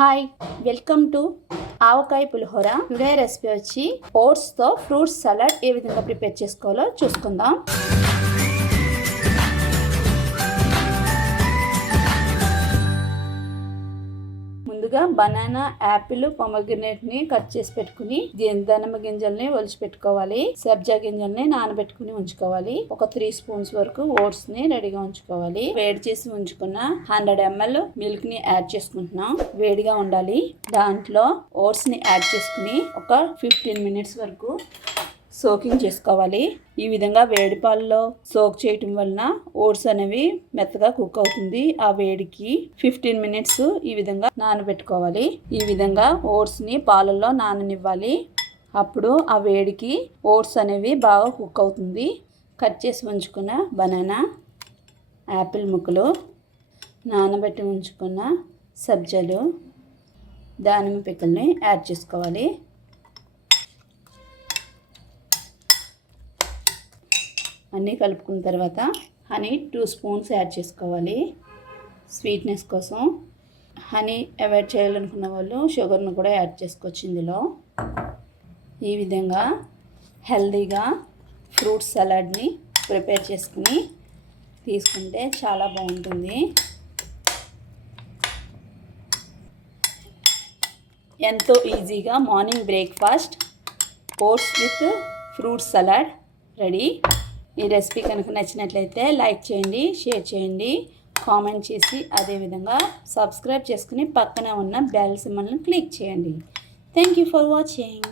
Hi, welcome to avakaya pulihora. Today recipe వచ్చి ఓట్స్తో fruits salad ఏ విధంగా prepare చేసుకోవాలో చూసుకుందాం. ముందుగా బనానా, యాపిల్, పొమగ్రనేట్ని కట్ చేసి పెట్టుకుని దానిమ్మ గింజల్ని ఒలిచి పెట్టుకోవాలి. సబ్జా గింజల్ని నానబెట్టుకుని ఉంచుకోవాలి. ఒక 3 స్పూన్స్ వరకు ఓట్స్ ని రెడీగా ఉంచుకోవాలి. వేడి చేసి ఉంచుకున్న 100 ml మిల్క్ ని యాడ్ చేసుకుంటున్నాం. వేడిగా ఉండాలి. దాంట్లో ఓట్స్ ని యాడ్ చేసుకుని ఒక 15 minutes వరకు సోకింగ్ చేసుకోవాలి. ఈ విధంగా వేడి పాలలో సోక్ చేయటం వలన ఓట్స్ అనేవి మెత్తగా కుక్ అవుతుంది. ఆ వేడికి 15 minutes ఈ విధంగా నానబెట్టుకోవాలి. ఈ విధంగా ఓట్స్ ని పాలల్లో నాననివ్వాలి. అప్పుడు ఆ వేడికి ఓట్స్ అనేవి బాగా కుక్ అవుతుంది. కట్ చేసి ఉంచుకున్న బనానా, యాపిల్ ముక్కలు, నానబెట్టి ఉంచుకున్న సబ్జాలు, దానిమ్మ పిక్కల్ని యాడ్ చేసుకోవాలి. అన్నీ కలుపుకున్న తర్వాత హనీ 2 స్పూన్స్ యాడ్ చేసుకోవాలి. స్వీట్నెస్ కోసం హనీ అవాయిడ్ చేయాలనుకున్న వాళ్ళు షుగర్ను కూడా యాడ్ చేసుకోవచ్చు ఇందులో. ఈ విధంగా హెల్తీగా ఫ్రూట్ సలాడ్ని ప్రిపేర్ చేసుకుని తీసుకుంటే చాలా బాగుంటుంది. ఎంతో ఈజీగా morning breakfast oats with fruit salad ready. ఈ రెసిపీ కనుక నచ్చినట్లయితే లైక్ చేయండి, షేర్ చేయండి, కామెంట్ చేసి అదేవిధంగా సబ్స్క్రైబ్ చేసుకుని పక్కన ఉన్న బెల్ సింబల్ని క్లిక్ చేయండి. Thank you for watching.